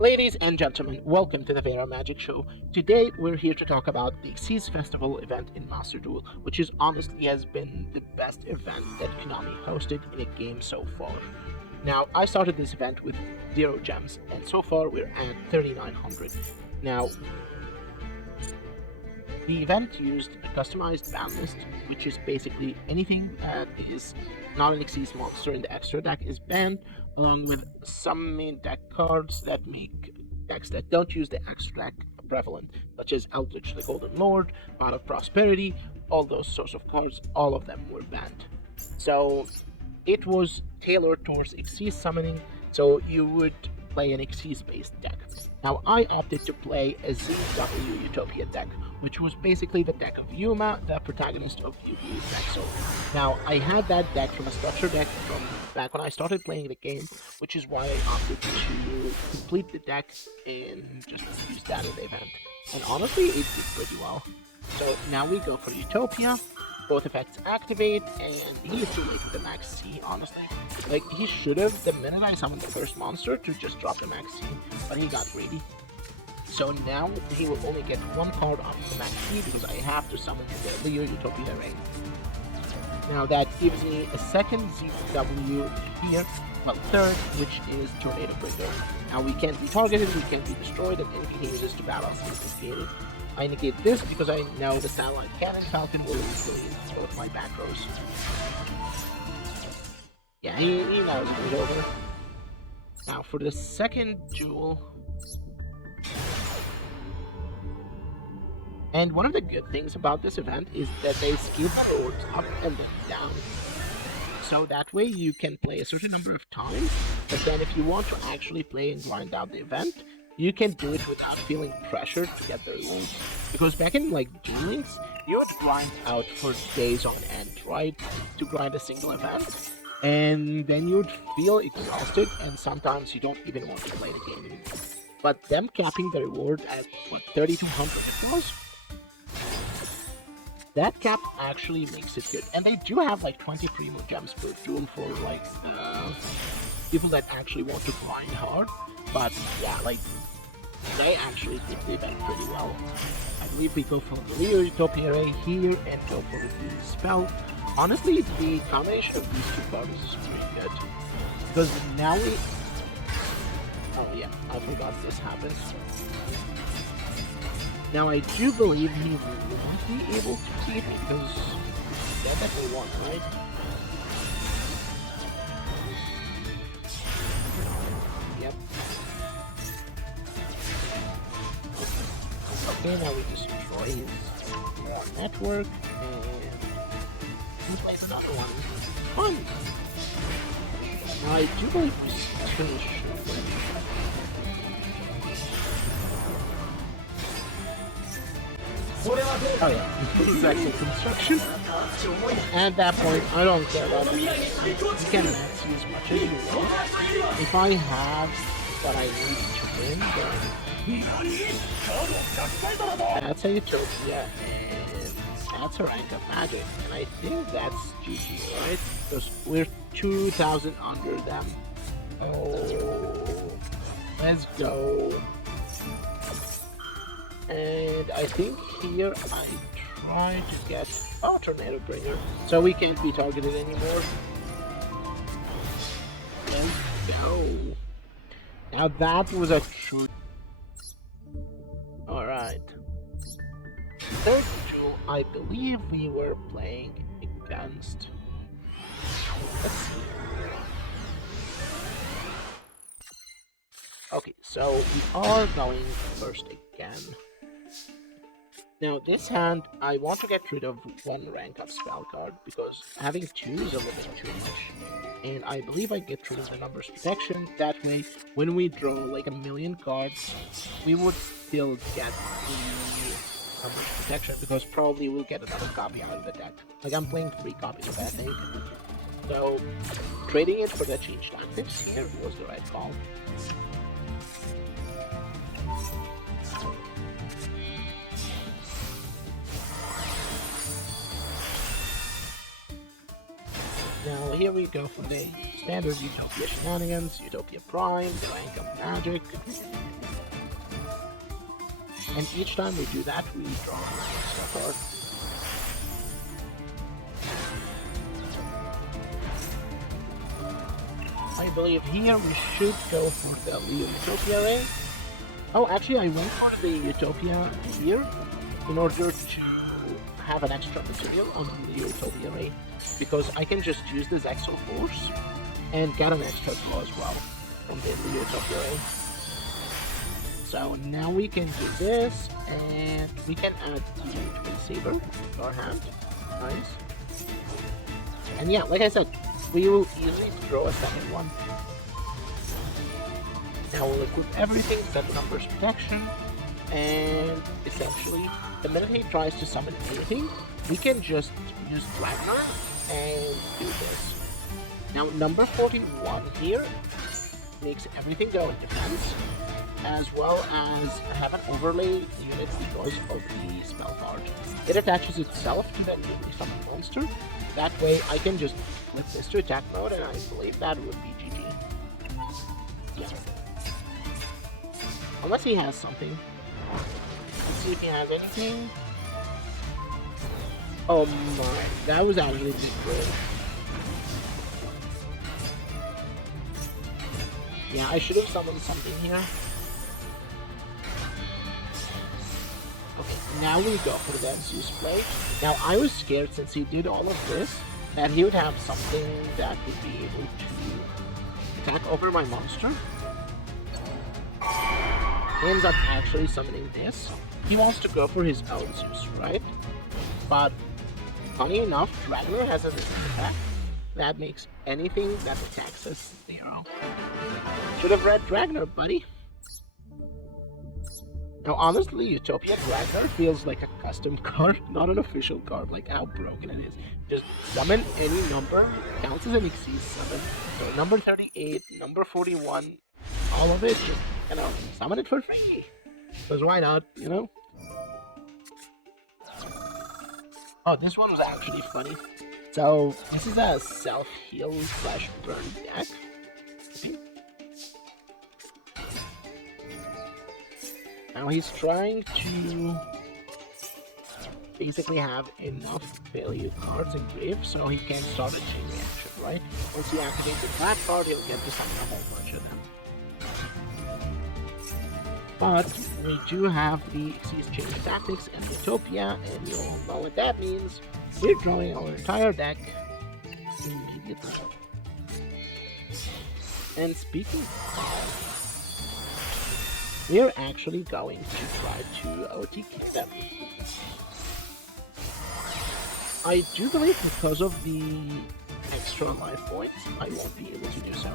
Ladies and gentlemen, welcome to the Vera Magic Show. Today we're here to talk about the Xyz Festival event in Master Duel, which is honestly has been the best event that Konami hosted in a game so far. Now, I started this event with 0 gems, and so far we're at 3,900. Now, the event used a customized ban list, which is basically anything that is not an Xyz monster in the extra deck is banned, along with some main deck cards that make decks that don't use the extra deck prevalent, such as Eldritch the Golden Lord, Pot of Prosperity, all those sorts of cards, all of them were banned. So it was tailored towards Xyz summoning, so you would play an Xyz based deck. Now I opted to play a Zexal Utopia deck, which was basically the deck of Yuma, the protagonist of Yu-Gi-Oh! Zexal. Now, I had that deck from a structure deck from back when I started playing the game, which is why I opted to complete the deck and just use that in the event. And honestly, it did pretty well. So now we go for Utopia, both effects activate, and he is too late with the max C, honestly. Like, he should have, the minute I summoned the first monster, to just drop the max C, but he got greedy. So now he will only get one card off the max C because I have to summon the Leo Utopia Ring. Now that gives me a second ZW here, well, third, which is Tornado Bringer. Now we can't be targeted, we can't be destroyed, and anything he uses to battle us is defeated. I negate this because I know the Satellite Cannon Falcon will ruin both my back rows. Yeah, he knows it's over. Now for the second duel. And one of the good things about this event is that they scale the rewards up and then down. So that way you can play a certain number of times, but then if you want to actually play and grind out the event, you can do it without feeling pressured to get the rewards. Because back in like duelings, you would grind out for days on end, right? To grind a single event. And then you'd feel exhausted and sometimes you don't even want to play the game anymore. But them capping the reward at what, 3,200 it was? That cap actually makes it good. And they do have like 23 more gems per duel for like people that actually want to grind hard. But yeah, like they actually did the event pretty well. I believe we go for the Leo Utopia here and go for the spell. Honestly, the combination of these two cards is pretty good. Because now we... Oh yeah, I forgot this happens. Now I do believe he won't be able to beat me because he said that he won, right? Yep. Okay, now we destroy his network and he plays another one. Fun! Now I do believe we finish. Oh yeah, Zexal construction. At that point, I don't care about it. You can max as much as you want. If I have what I need to win, then that's a Utopia, and that's a rank of magic. And I think that's GG, right? Because we're 2,000 under them. Oh, let's go. And I think here I try to get Tornado Bringer, so we can't be targeted anymore. Let's go. Now that was a true... Alright. Third duel, I believe we were playing against... Let's see. Okay, so we are going first again. Now this hand, I want to get rid of one rank up spell card because having two is a little bit too much. And I believe I get rid of the numbers protection, that way when we draw like a million cards, we would still get the numbers protection because probably we'll get another copy out of the deck. Like I'm playing 3 copies of that thing. So trading it for the change tactics here was the right call. Now here we go for the standard Utopia Shenanigans, Utopia Prime, Rank Up Magic. And each time we do that, we draw an extra card. I believe here we should go for the Utopia Ray. Oh, actually I went for the Utopia here in order to have an extra material on the Utopia Ray, because I can just use the Zexal Force and get an extra draw as well from the Utopia Ray. So now we can do this, and we can add the Twin Saber to our hand. Nice. And yeah, like I said, we will easily throw a second one. Now we'll equip everything, set numbers protection, and essentially, the minute he tries to summon anything, we can just use Ragnar and do this. Now number 41 here makes everything go in defense, as well as have an overlay unit because of the spell card. It attaches itself to that newly summoned monster. That way I can just flip this to attack mode, and I believe that would be GG. Yeah. Unless he has something. Let's see if he has anything. Oh my, that was actually big good. Yeah, I should have summoned something here. Okay, now we go for the Xyz play. Now I was scared, since he did all of this, that he would have something that would be able to attack over my monster. He ends up actually summoning this. He wants to go for his own Zeus, right? But funny enough, Ragnar has a resist attack that makes anything that attacks us 0. Should have read Ragnar, buddy. Now honestly, Utopia Ragnar feels like a custom card, not an official card, like how broken it is. Just summon any number, counts as an Xyz summon. So number 38, number 41, all of it, just, you know, summon it for free. Because why not, you know? Oh, this one was actually funny. So, this is a self-heal / burn deck. Okay. Now he's trying to basically have enough value cards in grave so he can start a chain reaction, right? Once he activates that card, he'll get to summon a whole bunch of them. But we do have the Xyz Change Tactics and Utopia, and you all know what that means. We're drawing our entire deck immediately. And speaking of, we're actually going to try to OTK them. I do believe because of the extra life points, I won't be able to do so.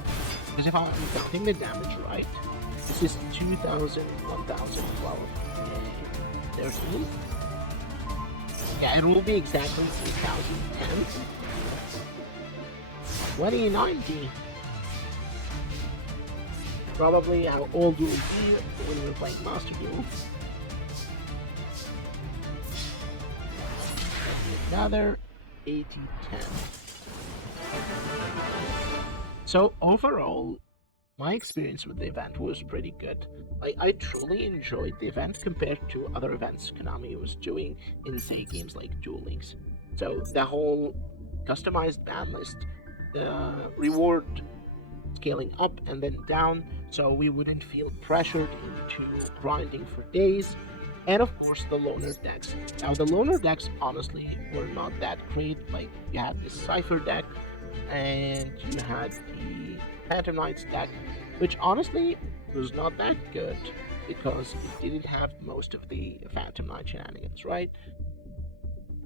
Because if I'm counting the damage right, this is 2,000, 1,000, 12, 13. Yeah, it will be exactly 3,010. 2090. Probably how old we'll be when we're playing Master Duel. Another 80-10. So overall, my experience with the event was pretty good. I truly enjoyed the event compared to other events Konami was doing in, say, games like Duel Links. So the whole customized ban list, the reward scaling up and then down, so we wouldn't feel pressured into grinding for days, and of course the loner decks. Now the loner decks honestly were not that great. Like, you had this Cypher deck, and you had the Phantom Knights deck, which honestly was not that good because it didn't have most of the Phantom Knight shenanigans, right?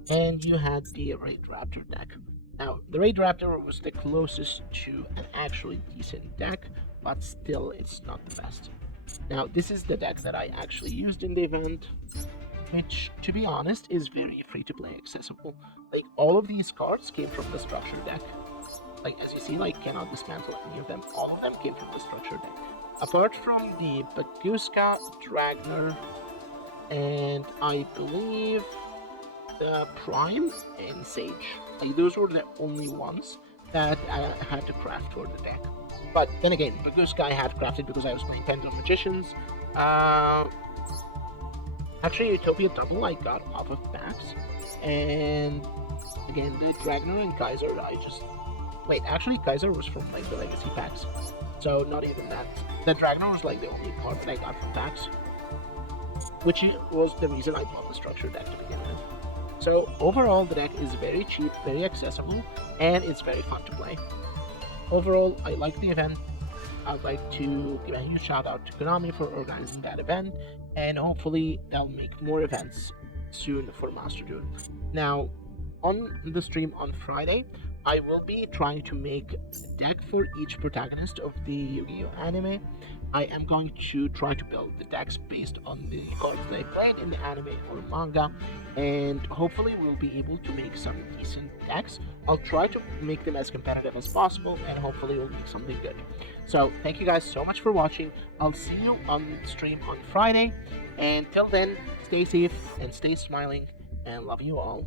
And you had the Raid Raptor deck. Now, the Raid Raptor was the closest to an actually decent deck, but still it's not the best. Now, this is the deck that I actually used in the event, which, to be honest, is very free-to-play accessible. Like, all of these cards came from the structure deck. Like, as you see, I cannot dismantle any of them. All of them came from the structure deck. Apart from the Baguska, Dragner, and I believe the Prime and Sage. Like, those were the only ones that I had to craft for the deck. But then again, the Goose Guy had crafted because I was playing Pendulum Magicians. Actually, Utopia Double I got off of packs. And again, the Dragner and Kaiser, I just... Wait, actually, Kaiser was from like the Legacy packs. So, not even that. The Dragner was like the only card that I got from packs. Which was the reason I bought the structured deck to begin with. So, overall, the deck is very cheap, very accessible, and it's very fun to play. Overall, I like the event. I'd like to give a huge shout out to Konami for organizing that event, and hopefully they'll make more events soon for Master Duel. Now, on the stream on Friday, I will be trying to make a deck for each protagonist of the Yu-Gi-Oh anime. I am going to try to build the decks based on the cards that I played in the anime or manga, and hopefully we'll be able to make some decent decks. I'll try to make them as competitive as possible, and hopefully we'll make something good. So, thank you guys so much for watching. I'll see you on stream on Friday, and till then, stay safe and stay smiling, and love you all.